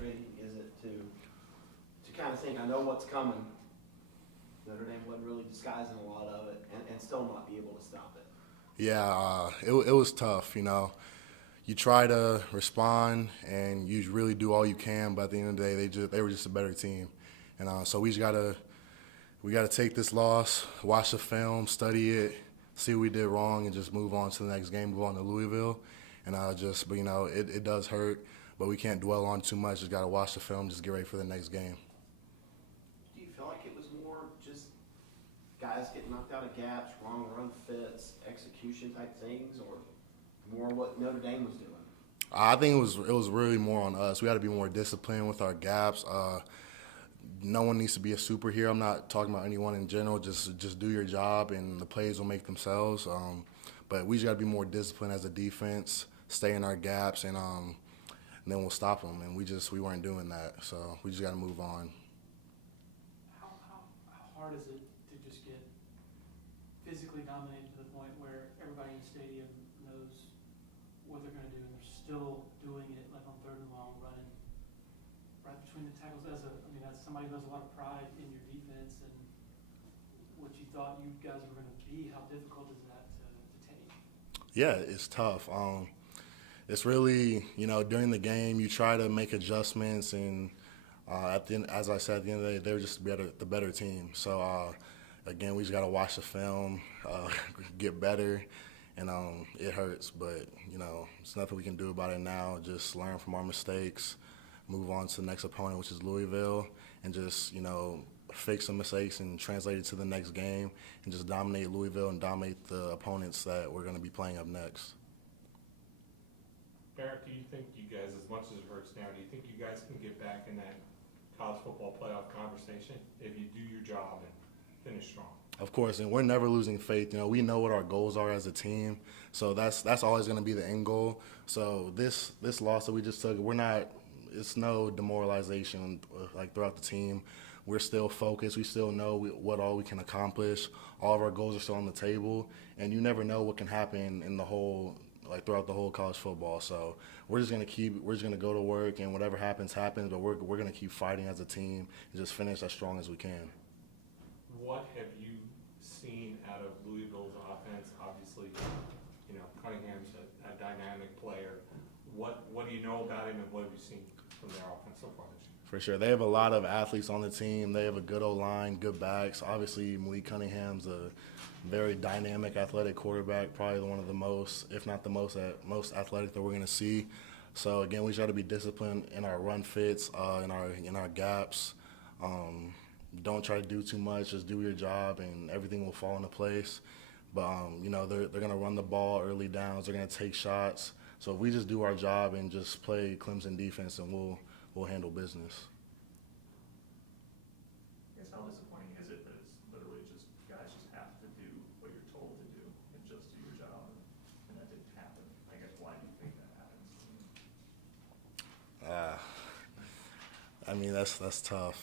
frustrating is it to kind of think, I know what's coming. Notre Dame wasn't really disguising a lot of it, and still not be able to stop it. Yeah, it was tough. You try to respond and you really do all you can, but at the end of the day, they were just a better team, and so we gotta take this loss, watch the film, study it, see what we did wrong, and just move on to the next game, move on to Louisville, and but it does hurt, but we can't dwell on it too much. Just gotta watch the film, just get ready for the next game. Do you feel like it was more just guys getting knocked out of gaps, wrong run fits, execution type things, or more what Notre Dame was doing? I think it was really more on us. We got to be more disciplined with our gaps. No one needs to be a superhero. I'm not talking about anyone in general. Just do your job, and the plays will make themselves. But we just got to be more disciplined as a defense, stay in our gaps, and then we'll stop them. And we weren't doing that, so we just got to move on. How hard is it to just get physically dominated to the point where everybody in the stadium knows what they're going to do, and they're still doing it, like on third and long, running right between the tackles? As somebody who has a lot of pride in your defense and what you thought you guys were going to be, how difficult is that to take? Yeah, it's tough. It's really, during the game, you try to make adjustments, and at the end, as I said, at the end of the day, they're just the better team. So, again, we just got to watch the film, get better, and it hurts, but, there's nothing we can do about it now. Just learn from our mistakes, move on to the next opponent, which is Louisville, and just, fix some mistakes and translate it to the next game and just dominate Louisville and dominate the opponents that we're going to be playing up next. Barrett, do you think you guys, as much as it hurts now, do you think you guys can get back in that college football playoff conversation if you do your job and finish strong? Of course, and we're never losing faith. We know what our goals are as a team, so that's always going to be the end goal. So this loss that we just took, it's no demoralization like throughout the team. We're still focused. We still know what all we can accomplish. All of our goals are still on the table, and you never know what can happen in throughout the whole college football. So we're just gonna go to work, and whatever happens, happens. But we're gonna keep fighting as a team and just finish as strong as we can. What have you seen out of Louisville's offense? Obviously, Cunningham's a dynamic player. What do you know about him, and what have you seen from their offense so far this year? For sure. They have a lot of athletes on the team. They have a good O-line, good backs. Obviously, Malik Cunningham's a very dynamic, athletic quarterback, probably one of the most, if not the most athletic that we're going to see. So, again, we try to be disciplined in our run fits, in our gaps. Don't try to do too much. Just do your job, and everything will fall into place. But, they're going to run the ball early downs. They're going to take shots. So if we just do our job and just play Clemson defense, and we'll handle business. I guess how disappointing is it that it's literally just guys just have to do what you're told to do and just do your job, and that didn't happen? I guess why do you think that happens? That's tough.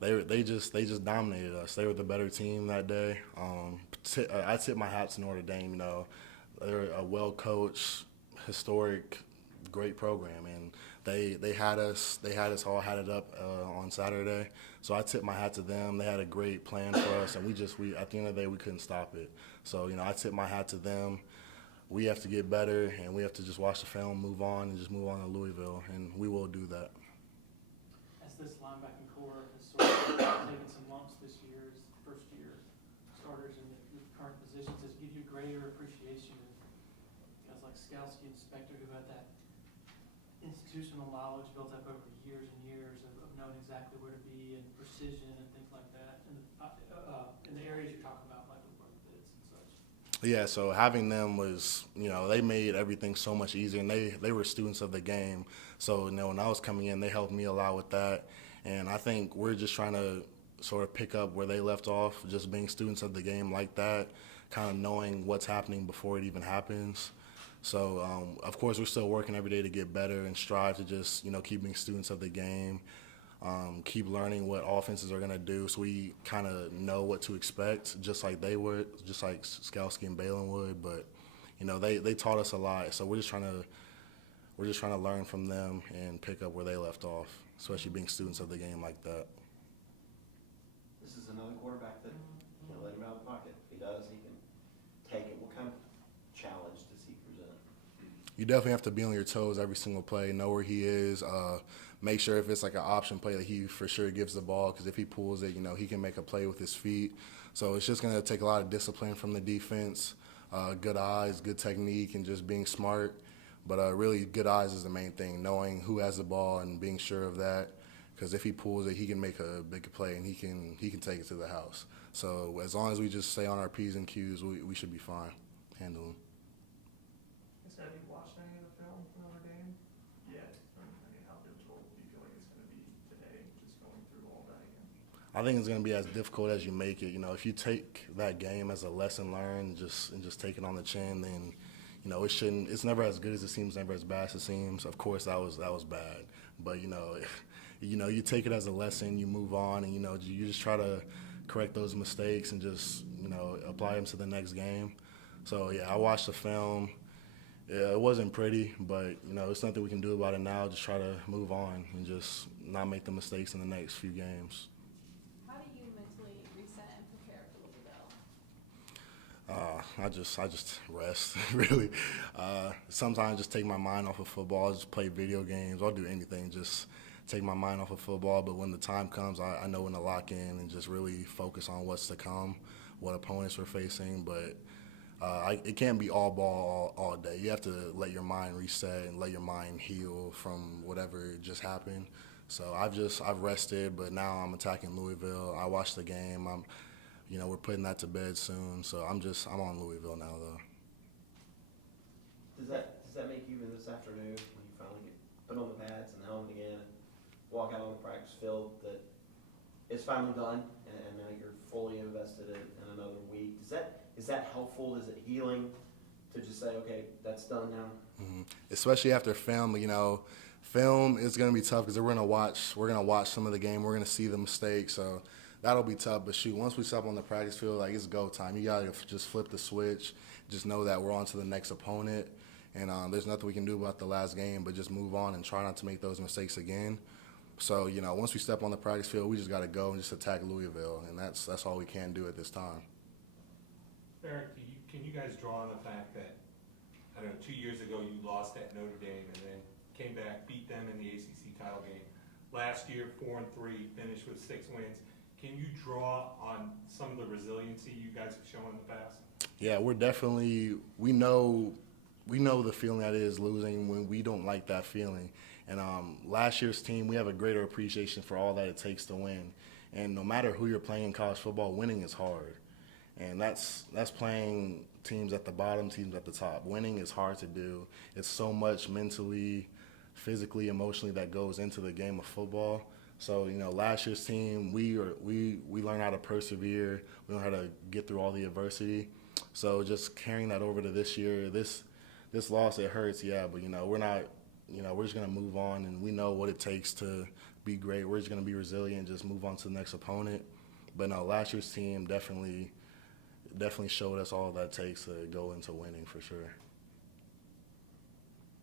They just dominated us. They were the better team that day. I tip my hat to Notre Dame. They're a well-coached, historic, great program, and they had us all had it up on Saturday. So I tip my hat to them. They had a great plan for us, and we at the end of the day, we couldn't stop it. So I tip my hat to them. We have to get better, and we have to just watch the film, move on, and just move on to Louisville, and we will do that. As this linebacking core has sort of taken some lumps this year as first-year starters in the current positions, does it give you greater appreciation of guys like Skalski and Spector, who had that institutional knowledge built up over years and years of knowing exactly where to be and precision and things like that, and in the areas you're talking about, like with run fits and such? Yeah, so having them was, they made everything so much easier, and they were students of the game. So, when I was coming in, they helped me a lot with that. And I think we're just trying to sort of pick up where they left off, just being students of the game like that, kind of knowing what's happening before it even happens. So, of course, we're still working every day to get better and strive to just, keep being students of the game, keep learning what offenses are going to do, so we kind of know what to expect, just like they would, just like Skalski and Balin would. But, they taught us a lot. So we're just trying to we're just trying to learn from them and pick up where they left off, especially being students of the game like that. This is another quarterback that can't let him out of the pocket. If he does, he can take it. What kind of challenge does he present? You definitely have to be on your toes every single play, know where he is, make sure if it's like an option play that he for sure gives the ball, because if he pulls it, he can make a play with his feet. So it's just going to take a lot of discipline from the defense, good eyes, good technique, and just being smart. But really, good eyes is the main thing, knowing who has the ball and being sure of that, because if he pulls it, he can make a big play and he can take it to the house. So as long as we just stay on our P's and Q's, we should be fine handling. Have you watched any of the film from Notre Dame yet? I mean, how difficult do you feel like it's going to be today, just going through all that again? I think it's going to be as difficult as you make it. If you take that game as a lesson learned and just take it on the chin, then it's never as good as it seems, never as bad as it seems. Of course, that was bad, but you take it as a lesson, you move on, and you just try to correct those mistakes and just apply them to the next game. So yeah, I watched the film. Yeah, it wasn't pretty, but it's nothing we can do about it now. Just try to move on and just not make the mistakes in the next few games. How do you mentally reset and prepare for Louisville? I just rest, really. Sometimes just take my mind off of football. I'll just play video games. I'll do anything. Just take my mind off of football. But when the time comes, I know when to lock in and just really focus on what's to come, what opponents we're facing. But it can't be all ball all day. You have to let your mind reset and let your mind heal from whatever just happened. So I've rested, but now I'm attacking Louisville. I watched the game. We're putting that to bed soon. So I'm on Louisville now, though. Does that make you, even this afternoon, when you finally get put on the pads and the helmet again, and walk out on the practice field, that it's finally done, and now you're fully invested in another week? Is that helpful? Is it healing to just say, okay, that's done now? Mm-hmm. Especially after film, film is going to be tough because we're going to watch some of the game. We're going to see the mistakes, so that'll be tough. But shoot, once we step on the practice field, it's go time. You got to just flip the switch. Just know that we're on to the next opponent, and there's nothing we can do about the last game, but just move on and try not to make those mistakes again. So, once we step on the practice field, we just got to go and just attack Louisville, and that's all we can do at this time. Barrett, can you guys draw on the fact that, 2 years ago you lost at Notre Dame and then came back, beat them in the ACC title game. Last year, 4-3, finished with 6 wins. Can you draw on some of the resiliency you guys have shown in the past? Yeah, we know the feeling that is losing when we don't like that feeling. And last year's team, we have a greater appreciation for all that it takes to win. And no matter who you're playing in college football, winning is hard. And that's playing teams at the bottom, teams at the top. Winning is hard to do. It's so much mentally, physically, emotionally that goes into the game of football. So, last year's team, we learned how to persevere. We learned how to get through all the adversity. So just carrying that over to this year, this loss, it hurts, yeah, but, we're not, we're just going to move on, and we know what it takes to be great. We're just going to be resilient, just move on to the next opponent. But, no, last year's team definitely showed us all that it takes to go into winning for sure.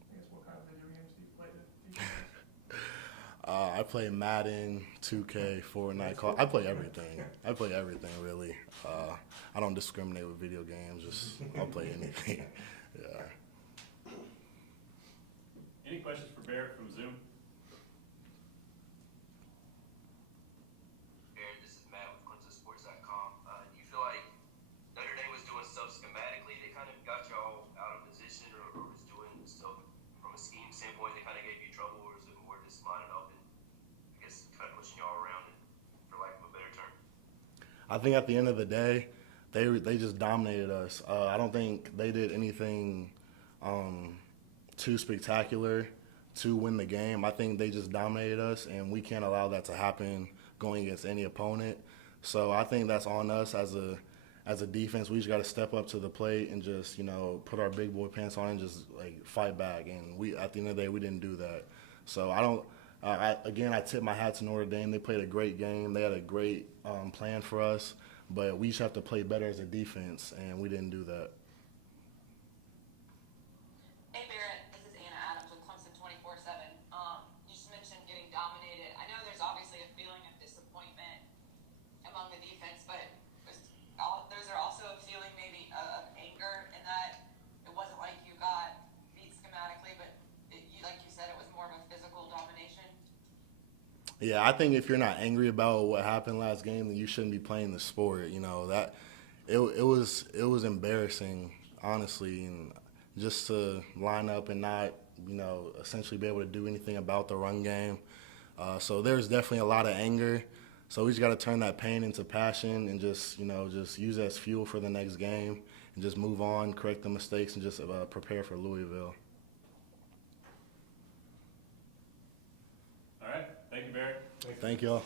I guess what kind of video games do you play to teach you? I play Madden, 2K, Fortnite. I play everything, really. I don't discriminate with video games. I'll play anything. Yeah. Any questions for Barrett from Zoom? Barrett, this is Matt with ClemsonSports.com. Do you feel like Notre Dame was doing stuff schematically that kind of got y'all out of position, or was doing stuff from a scheme standpoint that kind of gave you trouble, or is it more just lining up and, I guess, kind of pushing y'all around, for lack of a better term? I think at the end of the day, they just dominated us. I don't think they did anything too spectacular to win the game. I think they just dominated us, and we can't allow that to happen going against any opponent. So I think that's on us as a defense. We just got to step up to the plate and just put our big boy pants on and just fight back. And we, at the end of the day, we didn't do that. So I tip my hat to Notre Dame. They played a great game. They had a great plan for us, but we just have to play better as a defense, and we didn't do that. Hey Barrett, this is Anna Adams with Clemson Yeah, I think if you're not angry about what happened last game, then you shouldn't be playing the sport. You know that it was embarrassing, honestly, and just to line up and not essentially be able to do anything about the run game. So there's definitely a lot of anger. So we just got to turn that pain into passion and just use it as fuel for the next game and just move on, correct the mistakes, and just prepare for Louisville. All right, thank you, Barrett. Thank y'all.